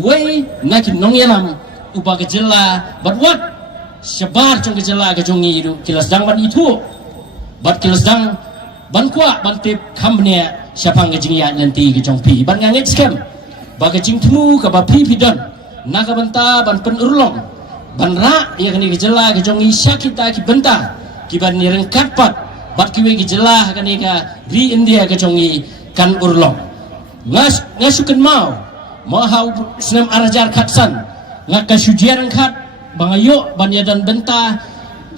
way nakin nong yalam uba gejala but what sebar jong gejala ke jongi itu kilas dang ban itu but kilas dang ban kwa ban tip kamnya siapang gejing ya nanti ke jong pi ban ngangit scam ba gejing temu ka ba pi pidon naga banta ban penurlong ban ra ya kani gejala ke jongi syakita ki benta ki ban nireng katpat bat ki we gejala kani ka ri India ke jongi kan urlong ngasukan mau hau senam arajar katsan ngaka sujian kat bangayo banyadan benta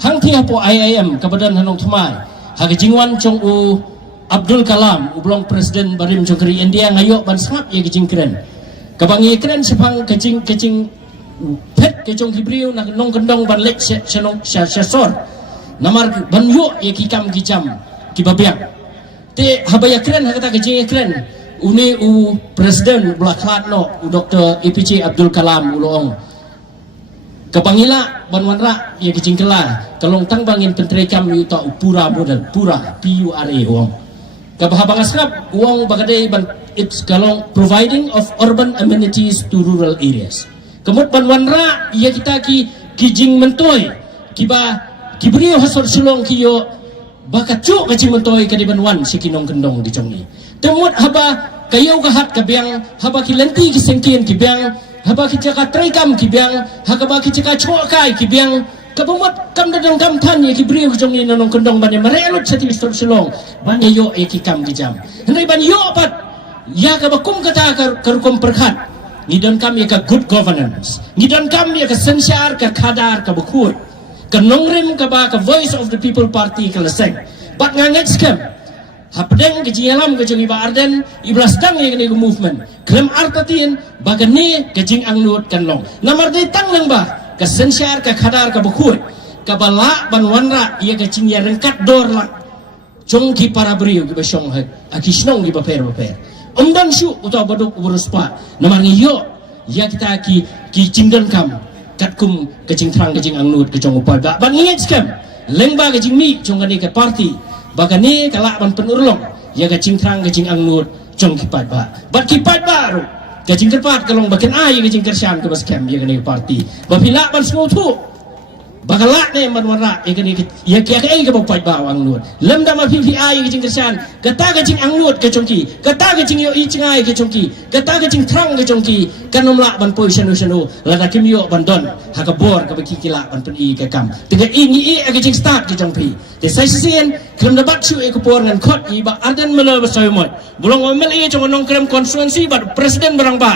hang tiap po IIM kebadan hanong tumai haga jingwan chong u Abdul Kalam ublong presiden barim jongkeri India ngayo ban sangap ya gejing keren kabangi keren sepang kecing pet kejong hibriu nak nong kendong ban lek senong syasor namar ban yo ya kikam gijam kibabiak te habaya keren hakata kecing keren uni u presiden belaklat no u Dr. APJ Abdul Kalam ulong kepangila banwanra ya kecingkela kalong tangbangin pentrekam yu ta pura modal pura PURA uang kabahabang asrap uang bagadai ban it's kalong providing of urban amenities to rural areas kemut banwanra ya kita kijing mentoy kibrio hasor sulong kiyo bakacu kecing mentoy kadibanwan si kinong kendong di congi temut haba kayo kahat kabyang haba kilanti kisengkian kibyang haba kijaka trekam kibyang haba kijaka chokai kibyang kabumot kam dadang kam tanya kibriu jong ni nonong kendong banya merelot sa timistor silong banya yo kikam kijam hendak ban yo pat ya kabakum kata karukom perkhat ngidon kam ya ka good governance ngidon kam ya ka sensyar ka kadar ka bukut ka nongrim ka ba ka voice of the people party ka leseng bat nganget scam hapdeng kejialam kejong iba arden iblas dang yang ni movement klem artatin bagani kejing anglut kanlong namar de tang nang ba kesensyar ka khadar ka bukut ka bala banwanra ia kejing ya rengkat dor la jongki para beriu ki besong ha akisnong ki baper omdan syu uta baduk uruspa namar ni yo ya kita ki cingdan kam katkum kejing terang kejing anglut kejong upal ba bangiet skam lengba kejing mi jongani ke party bagani kalak ban penurlong ya gacing terang gacing anglut jong kipat ba bat kipat baru gacing kerpat kalong bakin ai gacing kersian ke baskem ya gani parti bapila ban smotu bagalak ne man warra ya gani ya kia ke bapai ba anglut lem da ma pipi ai gacing kersian kata gacing anglut ke jongki kata gacing yo i cingai ke jongki kata gacing terang ke jongki kanom lak ban poi sanu lada kimyo ban don hakabor ke baki kila ban pen i ke kam tiga ini i gacing start ke jongpi de sai sien klem debat su ekopor ngan kot i ba arden mele basoi mot bulong omel i jong nong krem konstituensi ba presiden barang ba